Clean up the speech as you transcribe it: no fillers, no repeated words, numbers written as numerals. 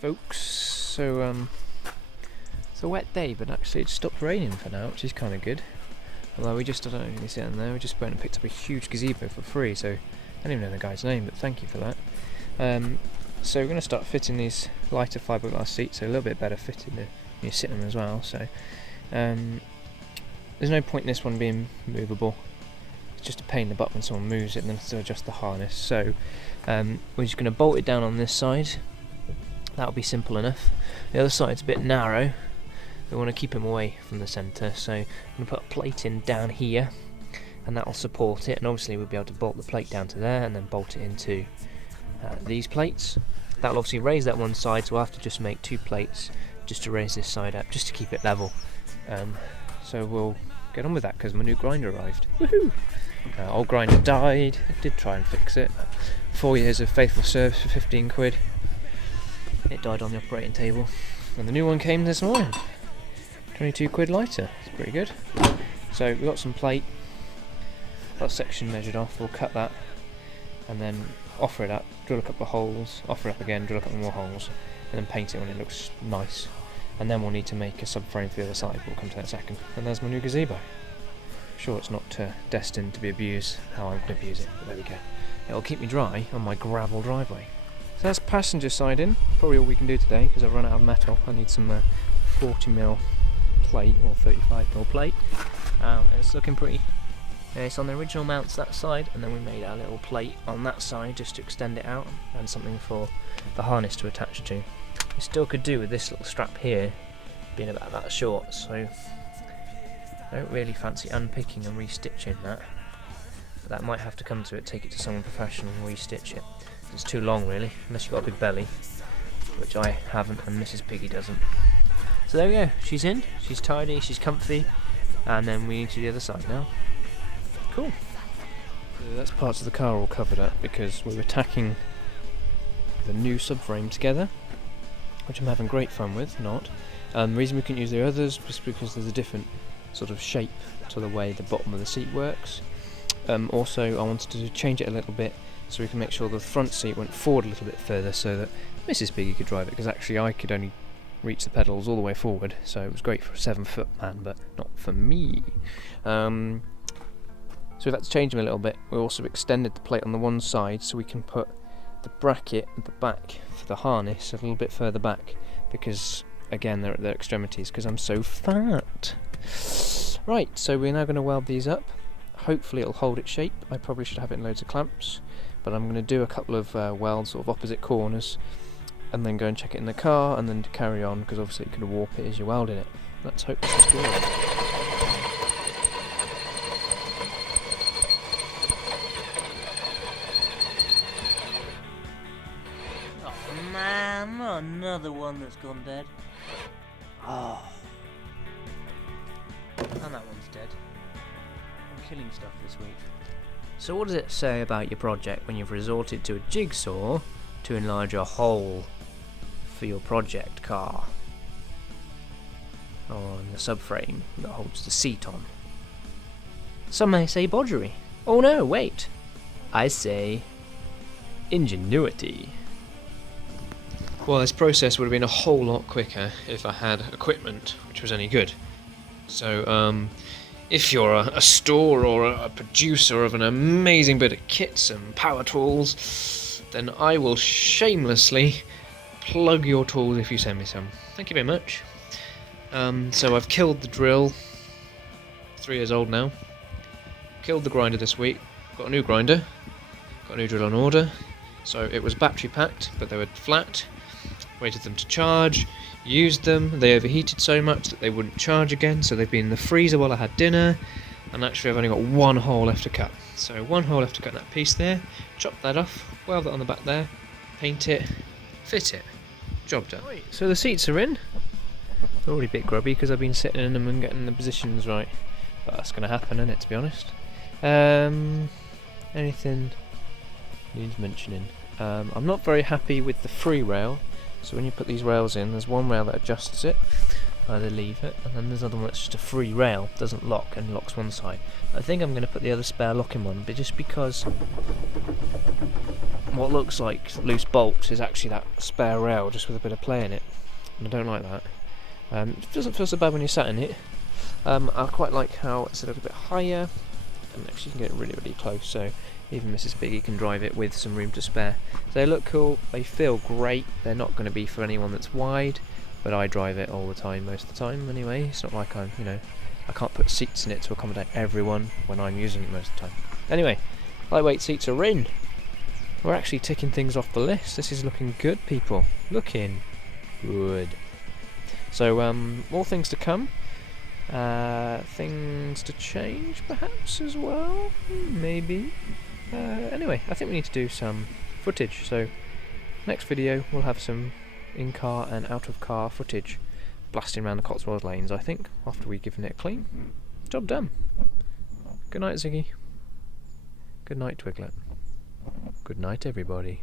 folks. So it's a wet day, but actually it's stopped raining for now, which is kind of good. Although I don't know if you can see it in there, we just went and picked up a huge gazebo for free, so I don't even know the guy's name, but thank you for that. So we're going to start fitting these lighter fiberglass seats, so a little bit better fitted when you sit in them as well. So there's no point in this one being movable. It's just a pain in the butt when someone moves it and then have to adjust the harness. So we're just going to bolt it down on this side. That'll be simple enough. The other side's a bit narrow. We want to keep him away from the centre, so I'm going to put a plate in down here, and that'll support it. And obviously we'll be able to bolt the plate down to there, and then bolt it into these plates. That'll obviously raise that one side, so we'll have to just make 2 plates just to raise this side up, just to keep it level. So we'll get on with that because my new grinder arrived. Woohoo! Old grinder died. I did try and fix it. 4 years of faithful service for 15 quid. It died on the operating table, and the new one came this morning. 22 quid lighter. It's pretty good. So we've got some plate. That section measured off. We'll cut that, and then offer it up, drill a couple of holes, offer it up again, drill a couple more holes, and then paint it when it looks nice. And then we'll need to make a subframe for the other side. We'll come to that second. And there's my new gazebo. Sure, it's not destined to be abused how I would abuse it, but there we go. It'll keep me dry on my gravel driveway. So that's passenger side in. Probably all we can do today because I've run out of metal. I need some 40mm plate or 35mm plate. It's looking pretty. It's on the original mounts that side, and then we made our little plate on that side just to extend it out, and something for the harness to attach to. We still could do with this little strap here being about that short, so I don't really fancy unpicking and restitching that. But that might have to come to it, take it to someone professional and restitch it. It's too long really, unless you've got a big belly, which I haven't and Mrs. Piggy doesn't. So there we go, she's in, she's tidy, she's comfy, and then we need to do the other side now. Cool. So that's parts of the car all covered up because we were tacking the new subframe together, which I'm having great fun with. The reason we couldn't use the others was because there's a different sort of shape to the way the bottom of the seat works. Also I wanted to change it a little bit so we can make sure the front seat went forward a little bit further so that Mrs. Piggy could drive it, because actually I could only reach the pedals all the way forward, so it was great for a 7-foot man, but not for me. So we've had to change them a little bit. We also extended the plate on the one side so we can put the bracket at the back for the harness a little bit further back, because again they're at their extremities because I'm so fat. Right, so we're now going to weld these up. Hopefully it'll hold its shape. I probably should have it in loads of clamps, but I'm going to do a couple of welds sort of opposite corners and then go and check it in the car and then carry on, because obviously it could warp it as you're welding it. Let's hope this is good. Oh man, not another one that's gone dead. Oh. And that one's dead. I'm killing stuff this week. So what does it say about your project when you've resorted to a jigsaw to enlarge a hole for your project car, or the subframe that holds the seat on? Some may say bodgery. Oh no, wait. I say ingenuity. Well, this process would have been a whole lot quicker if I had equipment which was any good. So, if you're a store or a producer of an amazing bit of kits and power tools, then I will shamelessly plug your tools if you send me some. Thank you very much. So I've killed the drill, 3 years old now. Killed the grinder this week, got a new grinder, got a new drill on order. So it was battery packed, but they were flat. Waited them to charge, used them. They overheated so much that they wouldn't charge again, so they've been in the freezer while I had dinner, and actually I've only got 1 hole left to cut. So 1 hole left to cut in that piece there, chop that off, weld that on the back there, paint it, fit it. Job done. Right, so the seats are in. They're already a bit grubby because I've been sitting in them and getting the positions right. But that's going to happen, isn't it, to be honest? Anything needs mentioning? I'm not very happy with the free rail. So when you put these rails in, there's one rail that adjusts it, either leave it, and then there's another one that's just a free rail, doesn't lock and locks one side. I think I'm going to put the other spare locking one, but just because what looks like loose bolts is actually that spare rail just with a bit of play in it, and I don't like that. It doesn't feel so bad when you're sat in it. I quite like how it's a little bit higher, and actually you can get it really, really close, so even Mrs. Piggy can drive it with some room to spare. They look cool, they feel great. They're not going to be for anyone that's wide, but I drive it all the time, most of the time anyway. It's not like I'm, I can't put seats in it to accommodate everyone when I'm using it most of the time. Anyway, lightweight seats are in. We're actually ticking things off the list. This is looking good, people. Looking good. So, more things to come. Things to change, perhaps, as well? Maybe. Anyway, I think we need to do some footage. So, next video, we'll have some in-car and out-of-car footage blasting around the Cotswold lanes, I think, after we've given it a clean. Job done. Good night, Ziggy. Good night, Twiglet. Good night, everybody.